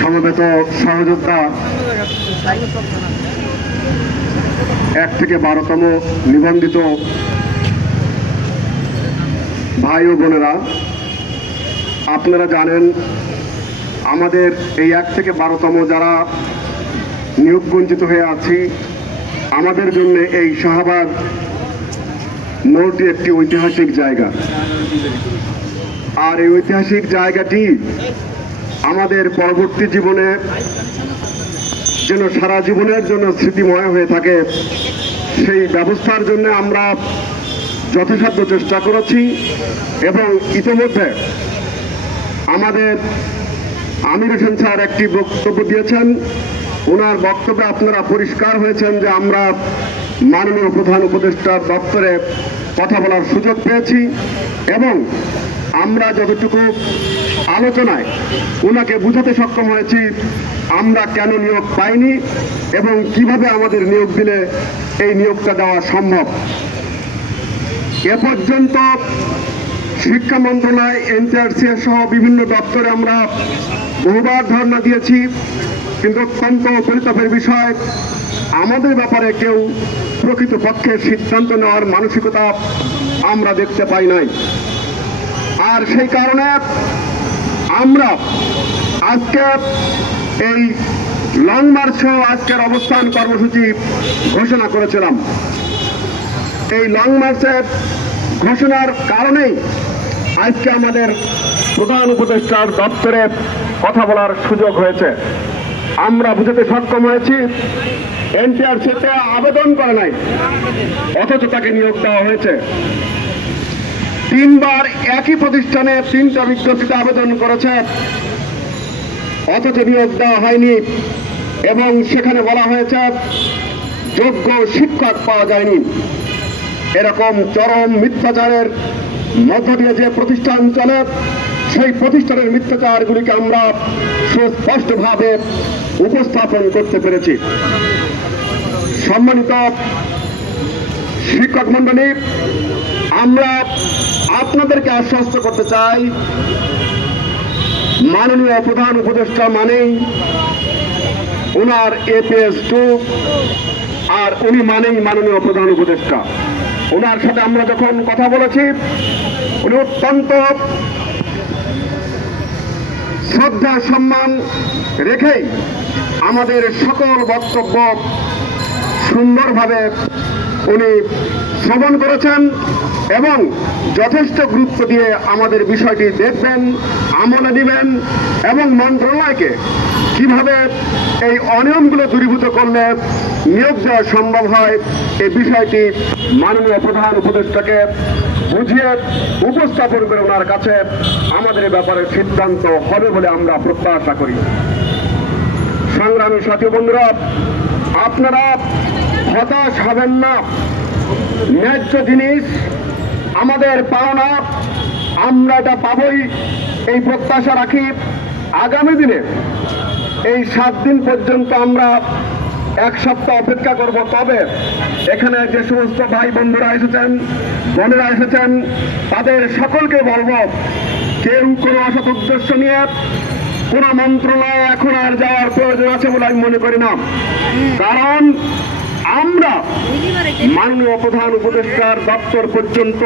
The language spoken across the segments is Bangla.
সমবেত সহযোদ্ধা 1 থেকে 12তম নিবন্ধিত ভাই ও বোনেরা, আপনারা জানেন আমাদের এই 1 থেকে 12তম যারা নিয়োগ বঞ্চিত হয়ে আছি, আমাদের জন্য এই শাহবাগ মোড়টি একটি ঐতিহাসিক জায়গা। আর এই ঐতিহাসিক জায়গাটি আমাদের পরবর্তী জীবনে যেন সারা জীবনের জন্য স্মৃতিময় হয়ে থাকে, সেই ব্যবস্থার জন্য আমরা যথাসাধ্য চেষ্টা করেছি। এবং ইতিমধ্যে আমাদের আমির হোসেন স্যার একটি বক্তব্য দিয়েছেন। ওনার বক্তব্যে আপনারা পরিষ্কার হয়েছেন যে আমরা মাননীয় প্রধান উপদেষ্টার দপ্তরে কথা বলার সুযোগ পেয়েছি এবং আমরা যতটুকু আলোচনায় ওনাকে বুঝাতে সক্ষম হয়েছি আমরা কেন নিয়োগ পাইনি এবং কিভাবে আমাদের নিয়োগ দিলে এই নিয়োগটা দেওয়া সম্ভব। এ পর্যন্ত শিক্ষা মন্ত্রণালয়, এনটিআরসি সহ বিভিন্ন দপ্তরে আমরা বহুবার ধর্ণা দিয়েছি, কিন্তু অত্যন্ত পরিতাপের বিষয় আমাদের ব্যাপারে কেউ প্রকৃতপক্ষে সিদ্ধান্ত নেওয়ার মানসিকতা আমরা দেখতে পাই নাই। আর সেই কারণে আমরা আজকে এই লং মার্চ সহ আজকের অবস্থান কর্মসূচি ঘোষণা করেছিলাম। এই লং মার্চের ঘোষণার কারণেই আজকে আমাদের প্রধান উপদেষ্টার দপ্তরে কথা বলার সুযোগ হয়েছে। আমরা বুঝতে সক্ষম হয়েছি এনটিআরসিতে আবেদন করে নাই, অথচ তাকে নিয়োগ দেওয়া হয়েছে। 3বার একই প্রতিষ্ঠানে 3টা বিজ্ঞপ্তিতে আবেদন করেছে, অথচ নিয়োগ দেওয়া হয়নি এবং সেখানে বলা হয়েছে যোগ্য শিক্ষক পাওয়া যায়নি। এরকম চরম মিথ্যাচারের মধ্য দিয়ে যে প্রতিষ্ঠান চলে, সেই প্রতিষ্ঠানের মিথ্যাচারগুলিকে আমরা সুস্পষ্টভাবে উপস্থাপন করতে পেরেছি। সম্মানিত শিক্ষক মণ্ডলী, আমরা আপনাদেরকে আশ্বস্ত করতে চাই মাননীয় প্রধান উপদেষ্টা মানেই ওনার APS2 আর উনি মানেই মাননীয় প্রধান উপদেষ্টা। ওনার সাথে আমরা যখন কথা বলেছি উনি অত্যন্ত শ্রদ্ধা সম্মান রেখেই আমাদের সকল বক্তব্য সুন্দরভাবে উনি শ্রবণ করেছেন এবং যথেষ্ট গুরুত্ব দিয়ে আমাদের বিষয়টি দেখবেন, আমলে দিবেন এবং মন্ত্রণালয়কে কিভাবে এই অনিয়মগুলো দূরীভূত করলে নিয়োগ দেওয়া সম্ভব হয় এই বিষয়টি মাননীয় প্রধান উপদেষ্টাকে বুঝিয়ে উপস্থাপন করে ওনার কাছে আমাদের ব্যাপারে সিদ্ধান্ত হবে বলে আমরা প্রত্যাশা করি। সংগ্রামী সাথী বন্ধুরা, আপনারা হতাশ হবেন না। ন্যায্য জিনিস আমাদের পাওনা, আমরা এটা পাবই এই প্রত্যাশা রাখি। আগামী দিনে এই 7 দিন পর্যন্ত আমরা 1 সপ্তাহ অপেক্ষা করব। তবে এখানে যে সমস্ত ভাই বন্ধুরা এসেছেন, বোনেরা এসেছেন, তাদের সকলকে বলবো কেউ কোনো অসৎ উদ্দেশ্য নিয়ে কোন মন্ত্রণালয়ে এখন আর যাওয়ার প্রয়োজন আছে বলে আমি মনে করি না। কারণ আমরা মাননীয় প্রধান উপদেষ্টার দপ্তর পর্যন্ত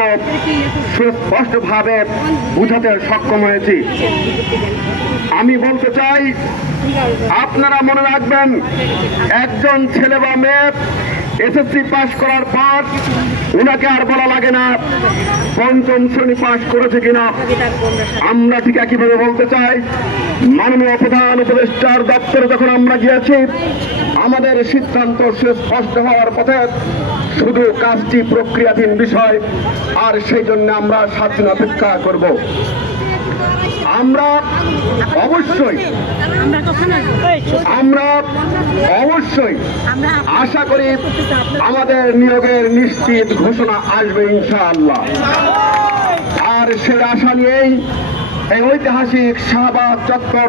সুস্পষ্টভাবে বুঝাতে সক্ষম হয়েছি। আমি বলতে চাই, আপনারা মনে রাখবেন, একজন ছেলে বা মেয়ে এসএসসি পাস করার পর ওনাকে আর বলা লাগে না 5ম শ্রেণী পাস করেছে কিনা। আমরা ঠিক একইভাবে বলতে চাই, মাননীয় প্রধান উপদেষ্টার দপ্তরে যখন আমরা গিয়েছি আমাদের সিদ্ধান্ত সুস্পষ্ট হওয়ার পথে, শুধু কাজটি প্রক্রিয়াধীন বিষয়, আর সেই জন্য আমরা 7 দিন অপেক্ষা করব। আমরা অবশ্যই আশা করি আমাদের নিয়োগের নিশ্চিত ঘোষণা আসবে ইনশাআল্লাহ। আর সেই আশা নিয়েই এই ঐতিহাসিক শাহবাগ চত্বর